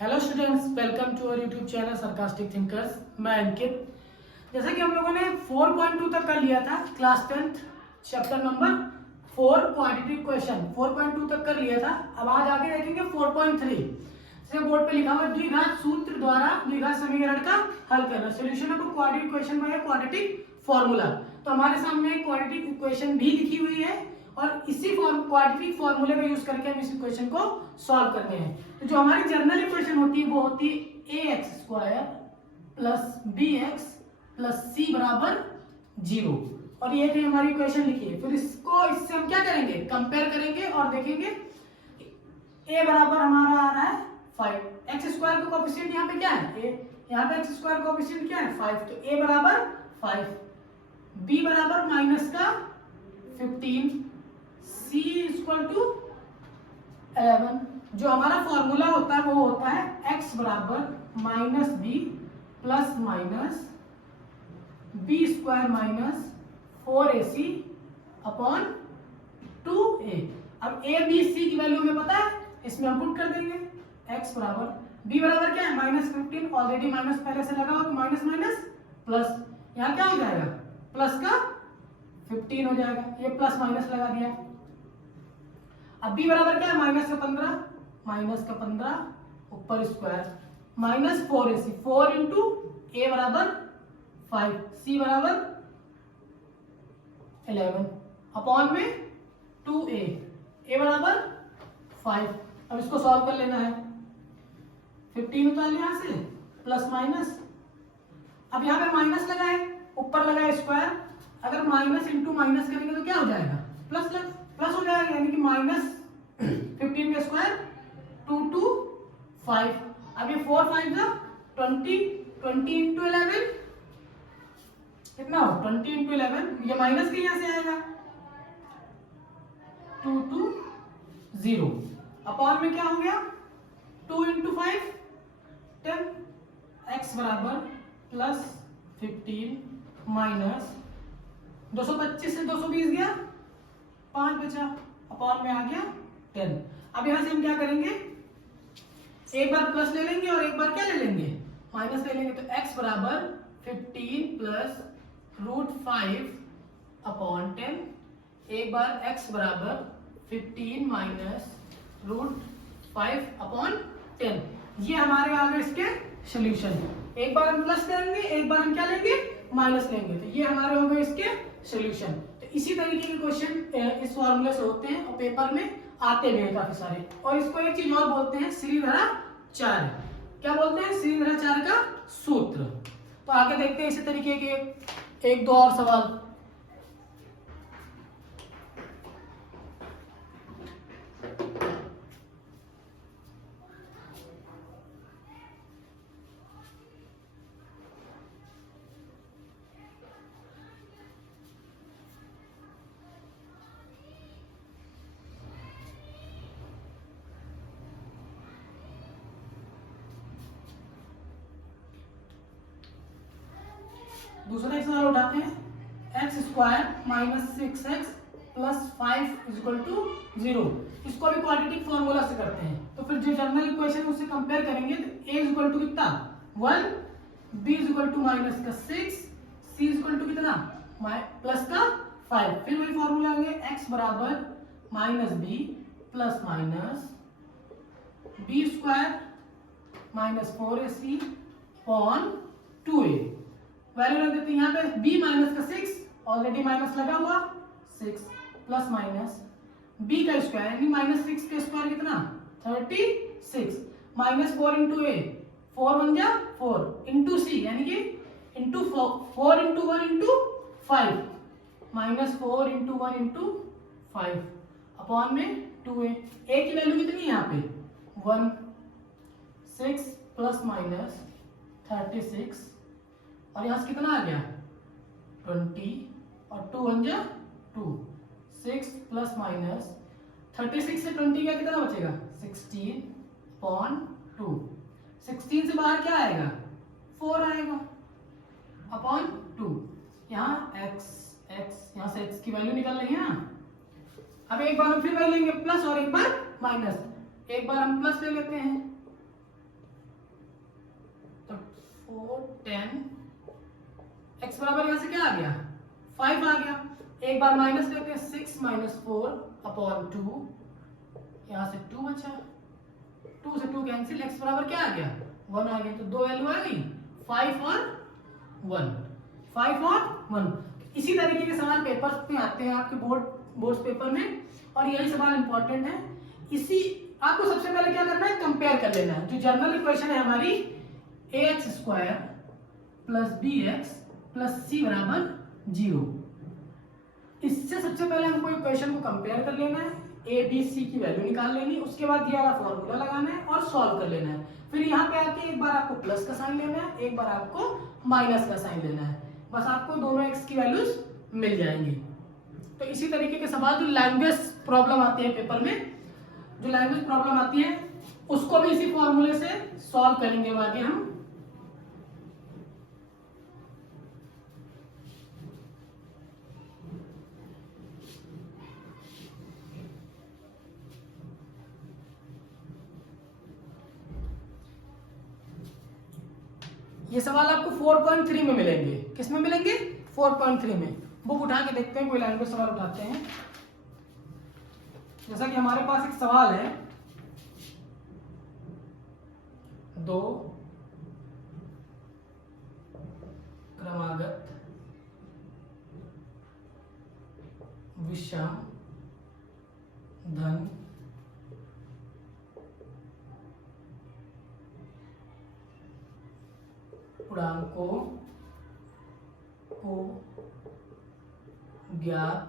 Hello students, welcome to our YouTube channel sarcastic thinkers. मैं अंकित। जैसा कि हम लोगों ने 4.2 तक कर लिया था class 10th chapter number 4 quadratic question 4.2 तक कर लिया था। अब आज आगे देखेंगे 4.3। जैसे बोर्ड पे लिखा हुआ है द्विघात सूत्र द्वारा द्विघात समीकरण का हल करना, solution of quadratic question by quadratic formula. तो हमारे सामने एक क्वाड्रेटिक इक्वेशन भी लिखी हुई है और इसी क्वाड्रेटिक फॉर्मूले का यूज करके हम इस इक्वेशन को सॉल्व करने हैं। तो जो हमारी जनरल इक्वेशन होती है वो होती है ax² plus bx plus c बराबर 0। और ये थी हमारी इक्वेशन लिखी है। फिर इसको इससे हम क्या करेंगे, कंपेयर करेंगे और देखेंगे a बराबर हमारा आ रहा है 5। x² का कोएफिशिएंट यहाँ पे क्या है, यहाँ पे x² का कोएफिशिएंट क्या है 5, तो a बराबर 5, b बराबर माइनस का 15, c इक्वल टू 11। जो हमारा फॉर्मूला होता है वो होता है x बराबर minus b plus minus b² minus 4ac upon 2a। अब a b c की वैल्यू हमें पता है, इसमें हम पुट कर देंगे। x बराबर b बराबर क्या है -15, ऑलरेडी माइनस पहले से लगा हो तो माइनस माइनस प्लस, यहाँ क्या हो जाएगा प्लस का 15 हो जाएगा, ये प्लस माइनस लगा दिया। अब b बराबर क्या है माइनस का 15 ऊपर square minus 4ac, 4 into a बराबर 5, c बराबर 11 अपॉन में 2a, a बराबर 5। अब इसको सॉल्व कर लेना है। 15 उतार लिया यहाँ से प्लस माइनस, अब यहाँ पे माइनस लगा है, ऊपर लगा है स्क्वायर, अगर माइनस इंटू माइनस करेंगे तो क्या हो जाएगा प्लस हो जाएगा, यानी कि माइनस 15 का स्क्वायर 2 to 5। अब ये 4 5 जा 20 इंटू 11 कितना हो 20 इंटू 11, ये माइनस के यहाँ से आएगा 2 to 0 अपॉन में क्या हो गया 2 इंटू 5 10, x बराबर प्लस 15 माइनस 225 से 220 गया 5 बचा, अपॉन में आ गया 10। अब यहां से हम क्या करेंगे, एक बार प्लस ले लेंगे और एक बार क्या ले लेंगे माइनस ले लेंगे। तो x बराबर 15 प्लस √5 अपॉन 10, एक बार x बराबर 15 माइनस √5 अपॉन 10। ये हमारे आ गए इसके सोल्यूशन। एक बार हम प्लस करेंगे, एक बार हम क्या लेंगे माइनस लेंगे, तो ये हमारे हो गए इसके सोल्यूशन। तो इसी तरीके के क्वेश्चन इस फॉर्मूले से होते हैं और पेपर में आते भी हैं काफी सारे। और इसको एक चीज और बोलते हैं श्रीधरा 4। क्या बोलते हैं, श्रीधरा 4 का सूत्र। तो आगे देखते हैं इसी तरीके के एक दो और सवाल। दूसरा एक सवाल उठाते हैं, x² minus 6x plus 5 equal to 0। इसको भी क्वाड्रेटिक फॉर्मूला से करते हैं। तो फिर जो जनरल इक्वेशन उससे कंपेयर करेंगे तो a इक्वल टू कितना 1, b इक्वल टू माइनस का 6, c इक्वल टू कितना प्लस का 5। फिर वही फॉर्मूला होंगे x बराबर minus b plus minus b² minus 4ac upon 2a। Value रख देते हैं यहाँ पे b माइनस का 6, ऑलरेडी माइनस लगा हुआ 6 प्लस माइनस b का स्क्वायर यानी माइनस 6 का स्क्वायर कितना 36 माइनस 4 इंटू a, 4 1 जा 4 इंटू c यानी कि into 4 into 1 into 5 minus 4 into 1 into 5 upon में 2a। a की वैल्यू कितनी है यहाँ पे 1, 6 प्लस माइनस 36 और यहाँ से कितना आ गया 20 और 2 1 जा 2, 6 प्लस माइनस 36 से 20 का कितना बचेगा 16 अपॉन 2। 16 से बाहर क्या आएगा 4 आएगा अपॉन 2। यहाँ x यहाँ से x की वैल्यू निकल रही है ना। अब एक बार हम फिर वही लेंगे प्लस और एक बार माइनस। एक बार हम प्लस ले लेते हैं 10, x बराबर यहाँ से क्या आ गया 5 आ गया। एक बार माइनस लेते हैं 6 माइनस 4 अपॉन 2, यहाँ से 2 बचा, 2 से 2 कैंसिल, x बराबर क्या आ गया 1 आ गया। तो दो वैल्यू आ गई 5 और 1, 5 और 1। इसी तरीके के सवाल पेपर में आते हैं आपके बोर्ड्स पेपर में, और यही सवाल इंपॉर्टेंट है। इसी आपको सबसे पहले क्या करना है, कंपेयर कर लेना है। जो जनरल इक्वेशन है हमारी ax square plus bx plus c बराबर 0, इससे सबसे पहले हमको इक्वेशन को कंपेयर कर लेना है, a b c की वैल्यू निकाल लेनी है, उसके बाद दिया वाला फॉर्मूला लगाना है और सॉल्व कर लेना है। फिर यहाँ पे आके एक बार आपको प्लस का साइन लेना है, एक बार आपको माइनस का साइन लेना है, बस आपको दोनों x की वैल्यूज मिल जाएंगी। तो इसी तरीके के सवाल जो लैंग्वेज प्रॉब्लम आती है पेपर में, जो लैंग्वेज प्रॉब्लम आती है उसको भी इसी फॉर्मूले से सॉल्व करेंगे आगे हम। ये सवाल आपको 4.3 में मिलेंगे। किस में मिलेंगे 4.3 में। बुक उठा के देखते हैं, कोई लैंग्वेज सवाल उठाते हैं। जैसा कि हमारे पास एक सवाल है, 2 क्रमागत विषम धन पूर्णांकों को ज्ञात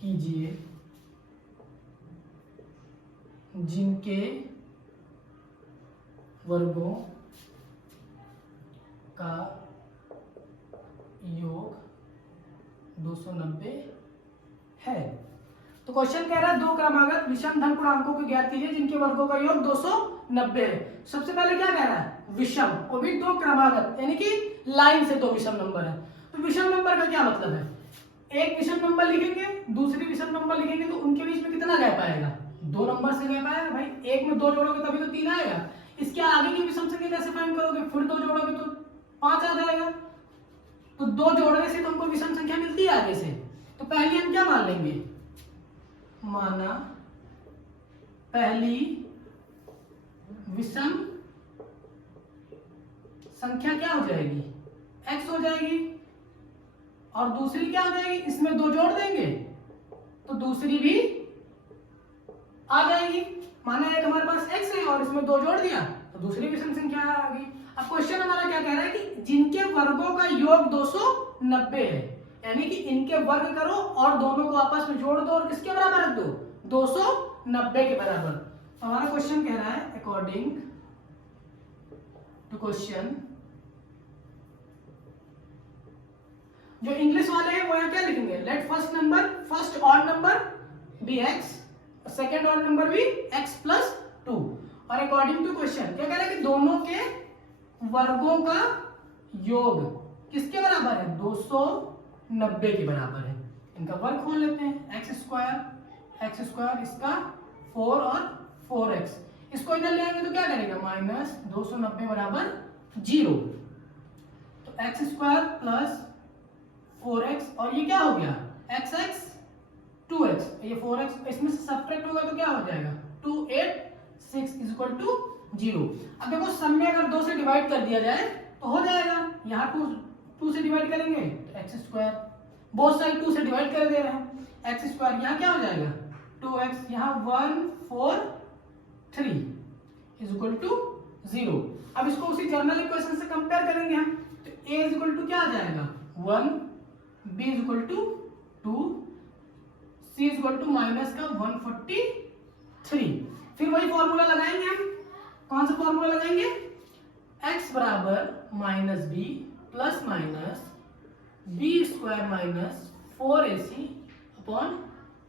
कीजिए जिनके वर्गों का योग 290 है। तो क्वेश्चन कह रहा है 2 क्रमागत विषम धन पूर्णांकों को ज्ञात कीजिए जिनके वर्गों का योग 290 है। सबसे पहले क्या कह रहा है, विषम, और भी 2 क्रमागत, यानी कि लाइन से 2 विषम नंबर है। तो विषम नंबर का क्या मतलब है, एक विषम नंबर लिखेंगे, दूसरी विषम नंबर लिखेंगे, तो उनके बीच में कितना गैप आएगा, 2 नंबर से गैप आएगा भाई। एक में 2 जोड़ोगे तभी तो 3 आएगा। इसके आगे की विषम संख्या कैसे फाइंड करोगे, फिर 2 जोड़ोगे तो 5 आ जाएगा। तो 2 जोड़ने से तो हमको विषम संख्या मिलती है आगे से। तो पहली हम क्या मान लेंगे, माना पहली विषम संख्या क्या हो जाएगी, x हो जाएगी, और दूसरी क्या हो जाएगी, इसमें 2 जोड़ देंगे तो दूसरी भी आ जाएगी। माना एक हमारे पास x है और इसमें 2 जोड़ दिया तो दूसरी विषम संख्या आ गई। अब क्वेश्चन हमारा क्या कह रहा है कि जिनके वर्गों का योग 290 है, यानी कि इनके वर्ग करो और दोनों को आपस में जोड़ दो और किसके बराबर रख दो, 290 के बराबर। हमारा क्वेश्चन कह रहा है अकॉर्डिंग टू क्वेश्चन, जो इंग्लिश वाले हैं वो यहाँ क्या लिखेंगे, let first odd number be x, second odd number भी x प्लस 2, और अकॉर्डिंग टू क्वेश्चन क्या कह रहा है कि दोनों के वर्गों का योग किसके बराबर है, 290 के बराबर है। इनका वर्ग खोल लेते हैं, x स्क्वायर इसका 4 और 4x, इसको इधर ले आएंगे तो क्या करेगा, माइनस 290 बराबर 0। तो x स्क्वायर प्लस 4x, और ये क्या हो गया xx 2x, ये 4x इसमें से सब्ट्रैक्ट होगा तो क्या हो जाएगा 286 इज इक्वल टू 0। अब देखो सम में अगर 2 से डिवाइड कर दिया जाए तो हो जाएगा, यहाँ 2 से डिवाइड करेंगे तो x स्क्वायर, बोथ साइड 2 से डिवाइड कर दे रहे हैं, x स्क्वायर यहाँ क्या हो जाएगा 2x, यहाँ 143 इज इक्वल टू 0। अब इसको उसी जर्नल इक्वेशन से कंपेयर करेंगे हम, तो a इज इक्वल टू क्या आ जाएगा 1, b is equal to 2, c is equal to minus का 143। फिर वही फॉर्मूला लगाएंगे हम, कौन सा फॉर्मूला लगाएंगे, x बराबर minus b plus minus b square minus 4ac upon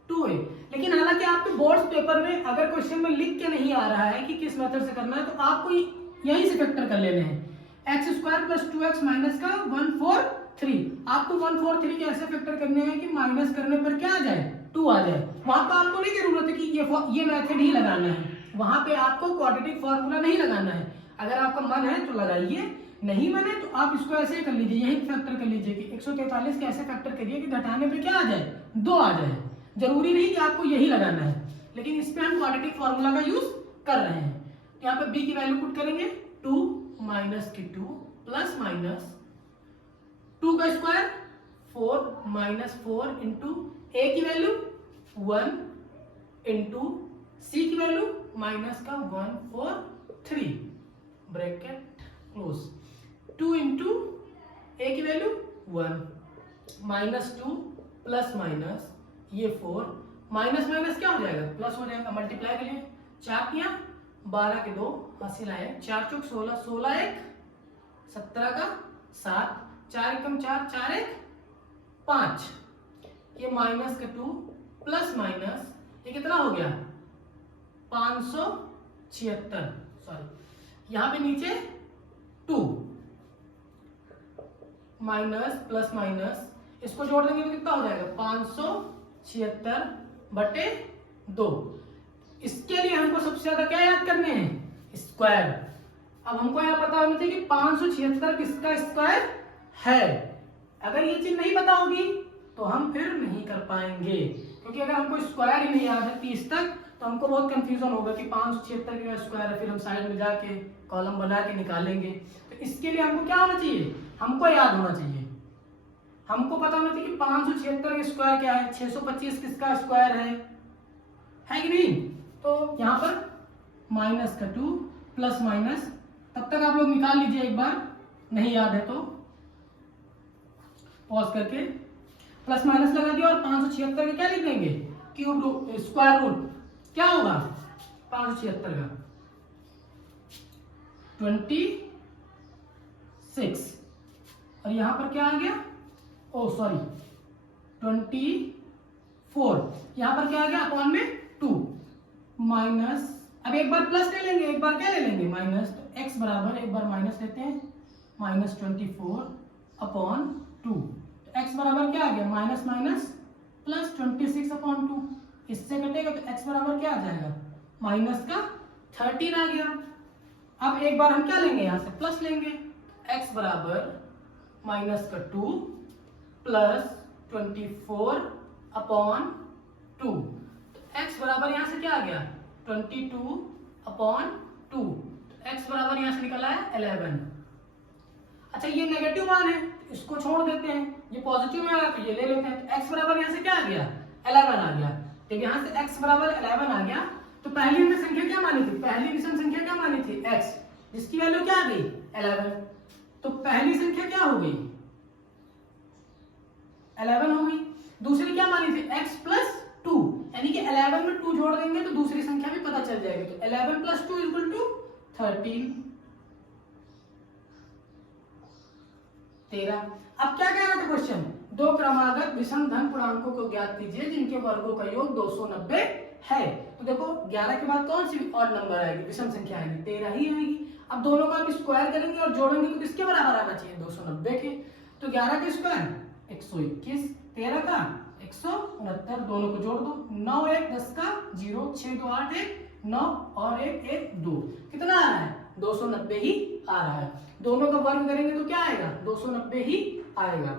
2a। लेकिन हालांकि आपके बोर्ड्स पेपर में अगर क्वेश्चन में लिख के नहीं आ रहा है कि किस मेथड से करना है, तो आपको यहीं से फैक्टर कर लेने हैं, x square plus 2x minus का 143। आपको 143 कैसे फैक्टर करने हैं कि माइनस करने पर क्या आ जाए 2 आ जाए। वहां पर आपको नहीं जरूरत है कि ये मेथड ही लगाना है, वहां पे आपको क्वाड्रेटिक फॉर्मूला नहीं लगाना है, अगर आपका मन है तो लगाइए, नहीं मन है तो आप इसको ऐसे कर लीजिए, यही फैक्टर कर लीजिए कि 143 के ऐसे फैक्टर करिए कि घटाने पे क्या आ जाए, 2 आ जाए। जरूरी नहीं कि आपको यही लगाना है, लेकिन इस पे हम क्वाड्रेटिक फॉर्मूला का यूज कर रहे हैं। तो यहाँ पे b की वैल्यू पुट करेंगे 2 माइनस की 2 प्लस माइनस 2 का स्क्वायर 4 माइनस 4 इंटू a की वैल्यू 1 इंटू c की वैल्यू माइनस का 1 4 3 ब्रैकेट क्लोज 2 इंटू a की वैल्यू 1 माइनस 2 प्लस माइनस ये 4 माइनस माइनस क्या हो जाएगा, प्लस हो जाएगा। मल्टीप्लाई करिए, 4 किया 12 के 2 हासिल आए, 4 चौक 16, 16 एक 17 का 7, 4 एकम 4, 4 एक 5, ये माइनस का 2 प्लस माइनस ये कितना हो गया 576, सॉरी यहाँ पे नीचे 2 माइनस प्लस माइनस इसको जोड़ देंगे तो कितना हो जाएगा 576 बटे 2। इसके लिए हमको सबसे ज्यादा क्या याद करने हैं, स्क्वायर। अब हमको यहाँ पता होना चाहिए कि 576 किसका स्क्वायर है। अगर ये चीज नहीं पता होगी तो हम फिर नहीं कर पाएंगे, क्योंकि अगर हमको स्क्वायर ही नहीं याद है 30 तक तो हमको बहुत कंफ्यूजन होगा कि 576 का स्क्वायर है, फिर हम साइड में जाके कॉलम बना के निकालेंगे। तो इसके लिए हमको क्या होना चाहिए, हमको याद होना चाहिए, हमको पता होना चाहिए कि 576 का स्क्वायर क्या है, 625 किसका स्क्वायर है कि नहीं। तो यहाँ पर माइनस का 2 प्लस माइनस, तब तक आप लोग निकाल लीजिए एक बार, नहीं याद है तो पॉज करके प्लस माइनस लगा दिया और 576 का क्या लिख देंगे, क्यूब रूट, स्क्वायर रूट क्या होगा 576 का 26, और यहां पर क्या आ गया, ओ सॉरी 24, यहां पर क्या आ गया अपॉन में 2 माइनस, अब एक बार प्लस ले लेंगे एक बार क्या ले लेंगे माइनस, तो x बराबर एक बार माइनस लेते हैं माइनस 24 अपॉन 2, तो x बराबर क्या आ गया माइनस माइनस प्लस 26 अपॉन 2, इससे कटेगा तो x बराबर क्या आ जाएगा माइनस का 13 आ गया। अब एक बार हम क्या लेंगे यहां से प्लस लेंगे, x बराबर माइनस का 2 प्लस 24 अपॉन 2, तो x बराबर यहां से क्या आ गया 22 अपॉन 2, तो x बराबर यहां से निकला है 11। अच्छा ये नेगेटिव मान है तो इसको छोड़ देते हैं, ये पॉजिटिव में आ रहा है तो ये ले लेते हैं, तो x बराबर यहां से क्या आ गया 11 आ गया। जब यहां से x बराबर 11 आ गया तो पहली हमने संख्या क्या मानी थी, पहली विषम संख्या क्या मानी थी x, जिसकी वैल्यू क्या आ गई 11, तो पहली संख्या क्या हो गई 11 हो गई। दूसरी क्या मानी थी x प्लस 2, यानी कि 11 में 2 जोड़ देंगे तो दूसरी संख्या भी पता चल जाएगी, तो 11 प्लस 2 इक्वल टू 13। अब क्या कह रहा था क्वेश्चन, दो क्रमागत विषम धन पूर्णांकों को ज्ञात कीजिए जिनके वर्गों का योग 290 है। तो देखो 11 के बाद कौन सी और नंबर आएगी, विषम संख्या आएगी 13 ही आएगी। अब दोनों का आप स्क्वायर करेंगे और जोड़ेंगे तो किसके बराबर आना चाहिए 290 के, तो 11 का स्क्वायर 121, 13 का 169, दोनों को जोड़ दो, 9 1 10 का 0, 6 2 8 1 9 और 1 1 2, कितना आ रहा है 290 ही आ रहा है। दोनों का वर्ग करेंगे तो क्या आएगा 290 ही आएगा।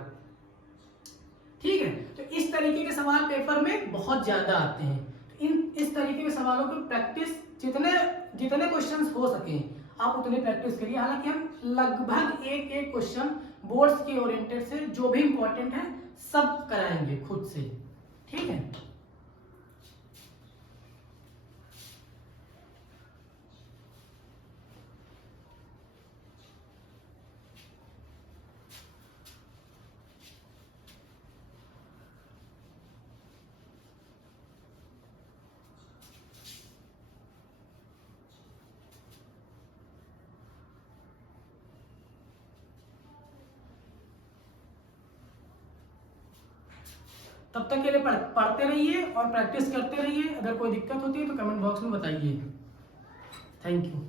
ठीक है, तो इस तरीके के सवाल पेपर में बहुत ज्यादा आते हैं। इस तरीके के सवालों की प्रैक्टिस जितने क्वेश्चंस हो सके आप उतने प्रैक्टिस करिए। हालांकि हम लगभग एक एक क्वेश्चन बोर्ड्स के ओरिएंटेड से जो भी इंपॉर्टेंट है सब कराएंगे खुद से, ठीक है। तब तक के लिए पढ़ते रहिए और प्रैक्टिस करते रहिए। अगर कोई दिक्कत होती है तो कमेंट बॉक्स में बताइए। Thank you.